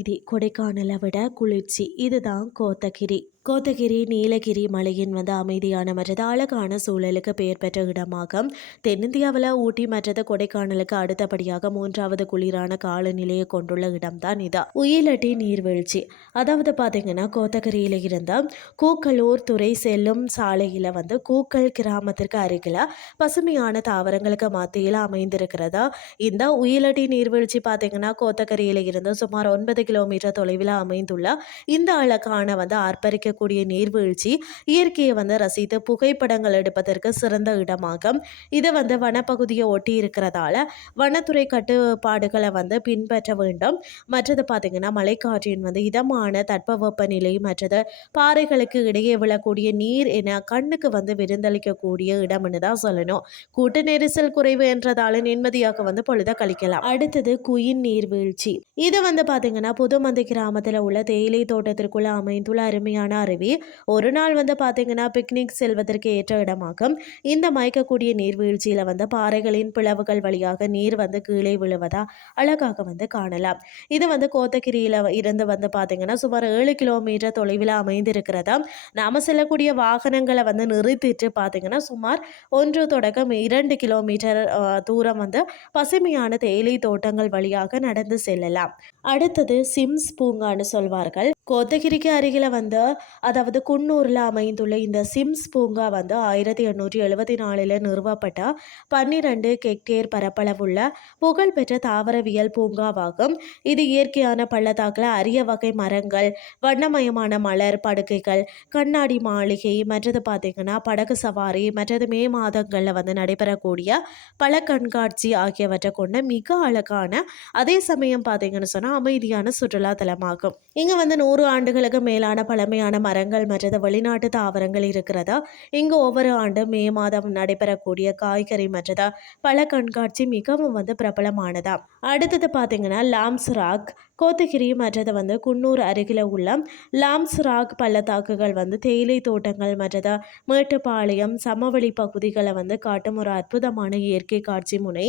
அமைதி, கொடைக்கானலை விட குளிர்ச்சி. இதுதான் கோத்தகிரி. கோத்தகிரி நீலகிரி மலையின் அமைதியான மற்றது அழகான சூழலுக்கு பெயர் பெற்ற இடமாகும். தென்னிந்தியாவில் ஊட்டி மற்றது கொடைக்கானலுக்கு அடுத்தபடியாக மூன்றாவது குளிரான காலநிலையை கொண்டுள்ள இடம்தான் இது. உயிலட்டி நீர்வீழ்ச்சி, அதாவது பார்த்தீங்கன்னா கோத்தகிரியில இருந்த கூக்கலூர் துறை செல்லும் சாலையில் கூக்கல் கிராமத்திற்கு அருகில் பசுமையான தாவரங்களுக்கு மத்தியில் அமைந்திருக்கிறதா இந்த உயிலட்டி நீர்வீழ்ச்சி. பார்த்தீங்கன்னா கோத்தகிரியில இருந்து சுமார் 9 கிலோமீட்டர் தொலைவில் அமைந்துள்ள இந்த அழகான ஆர்ப்பரிக்கக்கூடிய நீர்வீழ்ச்சி இயற்கையை ரசித்து புகைப்படங்கள் எடுப்பதற்கு சிறந்த இடமாகும். இது வனப்பகுதியை ஒட்டி இருக்கிறதால வனத்துறை கட்டுப்பாடுகளை பின்பற்ற வேண்டும். மற்றது பார்த்தீங்கன்னா மலைக்காற்றின் இதமான தட்பவெப்ப நிலை மற்றது பாறைகளுக்கு இடையே விழக்கூடிய நீர் என கண்ணுக்கு விருந்தளிக்கக்கூடிய இடம்னு தான் சொல்லணும். கூட்ட நெரிசல் குறைவு என்றதால நிம்மதியாக பொழுத கழிக்கலாம். அடுத்தது குயின் நீர்வீழ்ச்சி. இது பார்த்தீங்கன்னா புதுமந்தை கிராமத்தில் உள்ள தேயிலை தோட்டத்திற்குள்ள அமைந்துள்ள அருமையான அருவி. ஒரு நாள் பார்த்தீங்கன்னா பிக்னிக் செல்வதற்கு ஏற்ற இடமாகும். இந்த மயக்கக்கூடிய நீர்வீழ்ச்சியில் பாறைகளின் பிளவுகள் வழியாக நீர் கீழே விழுவதா அழகாக காணலாம். இது கோத்தகிரியில் இருந்து பார்த்தீங்கன்னா சுமார் 7 கிலோமீட்டர் தொலைவில் அமைந்திருக்கிறதா. நாம செல்லக்கூடிய வாகனங்களை நிறுத்திட்டு பார்த்தீங்கன்னா சுமார் 1 தொடக்கம் 2 கிலோமீட்டர் தூரம் பசுமையான தேயிலை தோட்டங்கள் வழியாக நடந்து செல்லலாம். அடுத்தது சிம்ஸ் பூங்கான்னு சொல்வார்கள். கோத்தகிரிக்கு அருகில் அதாவது குன்னூரில் அமைந்துள்ள இந்த சிம்ஸ் பூங்கா 1874 நிறுவப்பட்ட 12 ஹெக்டேர் பரப்பளவுள்ள புகழ்பெற்ற தாவரவியல் பூங்காவாகும். இது இயற்கையான பள்ளத்தாக்கில் அரிய வகை மரங்கள், வண்ணமயமான மலர் படுக்கைகள், கண்ணாடி மாளிகை மற்றது பார்த்தீங்கன்னா படகு சவாரி மற்றது மே மாதங்களில் நடைபெறக்கூடிய பல கண்காட்சி ஆகியவற்றை கொண்ட மிக அழகான அதே சமயம் பார்த்தீங்கன்னு சொன்னால் அமைதியான சுற்றுலா தலமாகும். இங்கே 100 ஆண்டுகளுக்கு மேலான பழமையான மரங்கள் மற்றது வெளிநாட்டு தாவரங்கள் இருக்கிறதா. இங்கு ஒவ்வொரு ஆண்டும் மே மாதம் நடைபெறக்கூடிய காய்கறி மற்றது பல கண்காட்சி மிகவும் பிரபலமானதா. அடுத்தது பார்த்தீங்கன்னா லாம்ஸ் ராக். கோத்தகிரி மற்றது குன்னூர் அருகில் உள்ள லாம்ஸ் ராக் பள்ளத்தாக்குகள் தேயிலை தோட்டங்கள் மற்றது மேட்டுப்பாளையம் சமவெளி பகுதிகளை காட்டும் ஒரு அற்புதமான இயற்கை காட்சி முனை.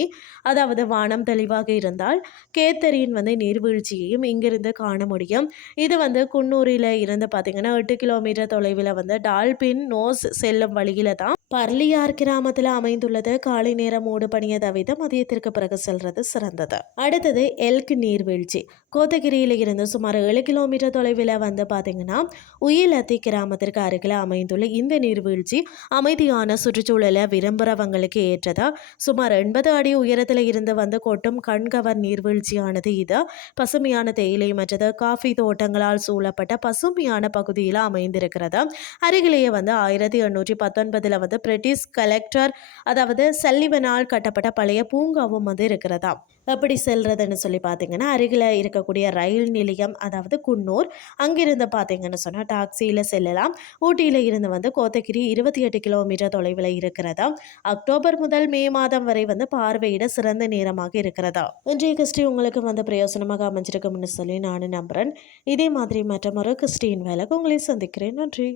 அதாவது வானம் தெளிவாக இருந்தால் கேத்தரின் நீர்வீழ்ச்சியையும் இங்கிருந்து காண முடியும். இது குன்னூரில் இருந்து பார்த்தீங்கன்னா 8 கிலோமீட்டர் தொலைவில் டால்பின் நோஸ் செல்லும் வழியில தான் பர்லியார் கிராமத்தில் அமைந்துள்ளது. காலை நேரம் மூடு பணியை தவிர்த்து மதியத்திற்கு பிறகு செல்றது சிறந்தது. அடுத்தது எல்க் நீர்வீழ்ச்சி. கோத்தகிரியில் இருந்து சுமார் 7 கிலோமீட்டர் தொலைவில் பார்த்தீங்கன்னா உயிலத்தி கிராமத்திற்கு அருகில் அமைந்துள்ள இந்த நீர்வீழ்ச்சி அமைதியான சுற்றுச்சூழலை விரும்புகிறவங்களுக்கு ஏற்றதா. சுமார் 80 அடி உயரத்தில் இருந்து கொட்டும் கண்கவர் நீர்வீழ்ச்சியானது. இது பசுமையான தேயிலை மற்றது காஃபி தோட்டங்களால் சூழப்பட்ட பசுமையான பகுதியில் அமைந்திருக்கிறது. அருகிலேயே 1819 பிரிட்டிஷ் கலெக்டர் அதாவது சல்லிவனால் கட்டப்பட்ட பழைய பூங்காவும் இருக்கிறதா. எப்படி செல்றதுன்னு சொல்லி பார்த்தீங்கன்னா அருகில் இருக்கக்கூடிய ரயில் நிலையம் அதாவது குன்னூர், அங்கிருந்து பார்த்தீங்கன்னு சொன்னால் டாக்ஸியில் செல்லலாம். ஊட்டியில் இருந்து கோத்தகிரி 28 கிலோமீட்டர் தொலைவில் இருக்கிறதா. அக்டோபர் முதல் மே மாதம் வரை பார்வையிட சிறந்த நேரமாக இருக்கிறதா. இன்றைய கிறிஸ்டி உங்களுக்கு பிரயோசனமாக அமைஞ்சிருக்கும்னு சொல்லி நான் நம்புகிறேன். இதே மாதிரி மற்றொரு கிறிஸ்டின் வேலைக்கு உங்களை சந்திக்கிறேன். நன்றி.